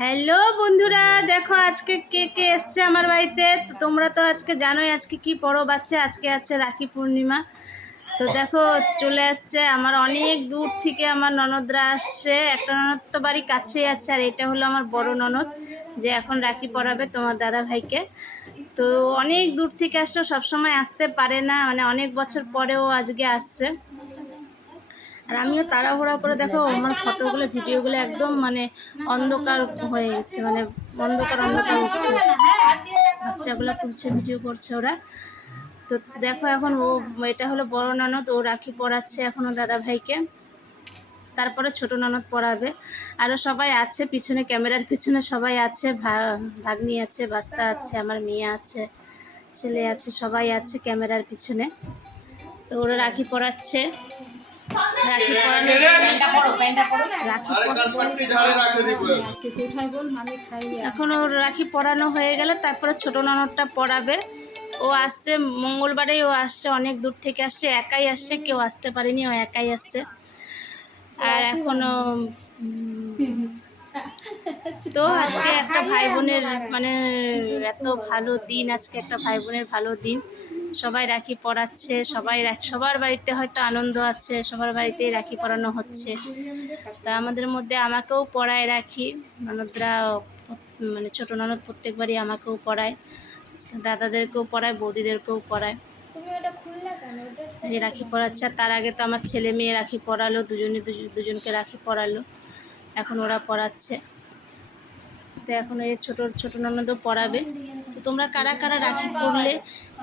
Hello বন্ধুরা, দেখো আজকে কে কে এসছে আমার বাড়িতে। তো তোমরা তো আজকে জানোই আজকে কি পরব আছে। আজকে আছে রাখি পূর্ণিমা। তো দেখো চলে আসছে আমার অনেক দূর থেকে আমার ননদরা আসছে। একটা ননদ তো বাড়ি কাছেই আছে, আর এটা হলো আমার বড় ননদ যে এখন রাখি পরাবে তোমার দাদা ভাইকে। তো অনেক দূর থেকে আসছে, সবসময় আসতে পারে না, মানে অনেক বছর পরেও আজকে আসছে। আর আমিও তাড়াহুড়া করে দেখো আমার ফটোগুলো ভিডিওগুলো একদম মানে অন্ধকার হয়ে গেছে, মানে অন্ধকার অন্ধকার উঠছে। বাচ্চাগুলো তুলছে, ভিডিও করছে ওরা। তো দেখো এখন ও, এটা হলো বড় ননদ, ও রাখি পরাচ্ছে এখনও দাদা ভাইকে। তারপরে ছোট ননদ পরাবে। আরও সবাই আছে পিছনে, ক্যামেরার পিছনে সবাই আছে, ভাগ্নি আছে, বাস্তা আছে, আমার মেয়ে আছে, ছেলে আছে, সবাই আছে ক্যামেরার পিছনে। তো ওরা রাখি পরাচ্ছে। রাখি এখন ওর রাখি পরানো হয়ে গেলে তারপরে ছোট ননদটা পরাবে। ও আসছে মঙ্গলবারেই, ও আসছে অনেক দূর থেকে আসছে, একাই আসছে, কেউ আসতে পারেনি, ও একাই আসছে। আর এখনো তো আজকে একটা ভাই বোনের মানে এত ভালো দিন, আজকে একটা ভাই বোনের ভালো দিন। সবাই রাখি পরাচ্ছে, সবার বাড়িতে হয়তো আনন্দ আছে, সবার বাড়িতেই রাখি পরানো হচ্ছে। তা আমাদের মধ্যে আমাকেও পরায় রাখি, ননদরা মানে ছোটো ননদ প্রত্যেকবারই আমাকেও পরায়, দাদাদেরকেও পরায়, বৌদিদেরকেও পরায়। এই রাখি পরাচ্ছে। তার আগে তো আমার ছেলে মেয়ে রাখি পরালো, দুজনকে রাখি পরালো, এখন ওরা পরাচ্ছে। তো এখন এই ছোট ননদও পরাবে। তো তোমরা কারা কারা রাখি পরলে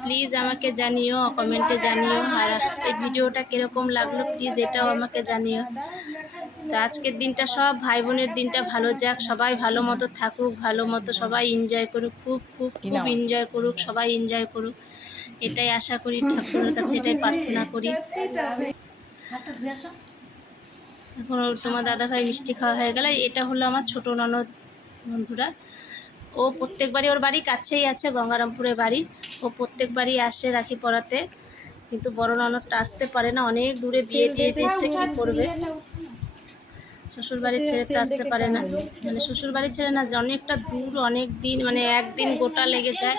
প্লিজ আমাকে জানিও, কমেন্টে জানিও। আর এই ভিডিওটা কীরকম লাগলো প্লিজ এটাও আমাকে জানিও। তো আজকের দিনটা সব ভাই বোনের দিনটা ভালো যাক, সবাই ভালো মতো থাকুক, ভালো মতো সবাই এনজয় করুক, খুব খুব খুব এনজয় করুক, সবাই এনজয় করুক, এটাই আশা করি, ঠাকুরের কাছে এটাই প্রার্থনা করি। এখন তোমার দাদাভাই মিষ্টি খাওয়া হয়ে গেলে, এটা হলো আমার ছোট ননদ বন্ধুরা। ও প্রত্যেকবারই, ওর বাড়ি কাছেই আছে, গঙ্গারামপুরে বাড়ি। ও প্রত্যেকবারই আসে রাখি পরাতে, কিন্তু বড় ননদটা আসতে পারে না, অনেক দূরে বিয়ে দিয়ে দিয়েছে, কী করবে। শ্বশুরবাড়ির ছেড়ে তো আসতে পারে না, মানে শ্বশুরবাড়ির ছেড়ে না, যে অনেকটা দূর, অনেক দিন, মানে একদিন গোটা লেগে যায়,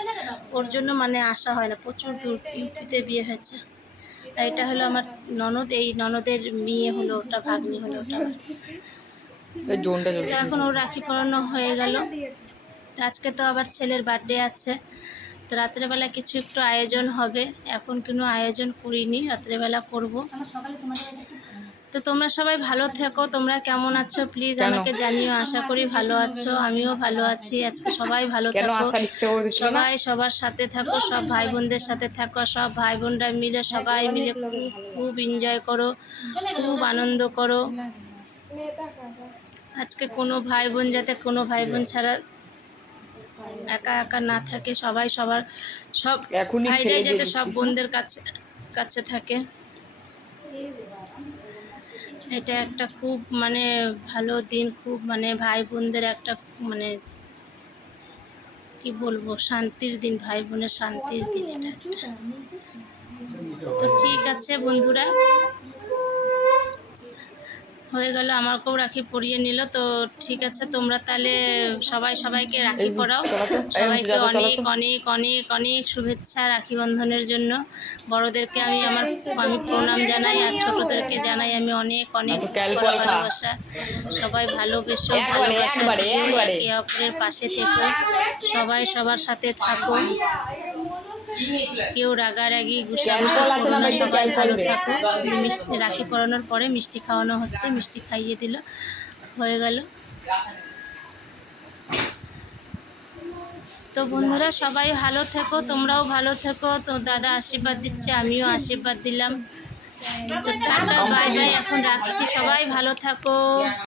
ওর জন্য মানে আসা হয় না, প্রচুর দূর, ইউপিতে বিয়ে হয়েছে। আর এটা হলো আমার ননদ, এই ননদের মেয়ে হলো ওটা, ভাগ্নি হলো ওটা। এখন ওর রাখি পরানো হয়ে গেল। আজকে তো আবার ছেলের বার্থডে আছে, তো রাত্রেবেলা কিছু একটু আয়োজন হবে, এখন কোনো আয়োজন করিনি, রাত্রেবেলা করব। তো তোমরা সবাই ভালো থেকো, তোমরা কেমন আছো প্লিজ আমাকে জানিও। আশা করি ভালো আছো, আমিও ভালো আছি। আজকে সবাই ভালো থাকো, সবাই সবার সাথে থাকো, সব ভাই বোনদের সাথে থাকো, সব ভাই বোনরা মিলে সবাই মিলে খুব খুব এনজয় করো, খুব আনন্দ করো। আজকে কোনো ভাই বোন যাতে কোনো ভাই বোন ছাড়া একা একা না থাকে, সবাই সব ভাইরাই যাতে সব বোনদের কাছে থাকে। এটা একটা খুব মানে ভালো দিন, খুব মানে ভাই বোনদের একটা মানে কি বলবো, শান্তির দিন, ভাই বোনের শান্তির দিন এটা একটা। তো ঠিক আছে বন্ধুরা, হয়ে গেল, আমাকেও রাখি পরিয়ে নিল। তো ঠিক আছে, তোমরা তাহলে সবাইকে রাখি পরাও, সবাইকে অনেক অনেক অনেক অনেক শুভেচ্ছা রাখি বন্ধনের জন্য। বড়োদেরকে আমি প্রণাম জানাই, আর ছোটোদেরকে জানাই আমি অনেক অনেক ভালোবাসা। সবাই ভালোবাসা একে অপরের পাশে থেকো, সবাই সবার সাথে থাকো, কেউ রাগারাগি গুসাগুসি করো না, সবাই ভালো থাকো। রাখি পরানোর পরে মিষ্টি খাওয়ানো হচ্ছে, মিষ্টি খাইয়ে দিল, হয়ে গেল। তো বন্ধুরা সবাই ভালো থেকো, তোমরাও ভালো থেকো। তো দাদা আশীর্বাদ দিচ্ছে, আমিও আশীর্বাদ দিলাম। তো টাটা বাই বাই, এখন রাখছি, সবাই ভালো থাকো।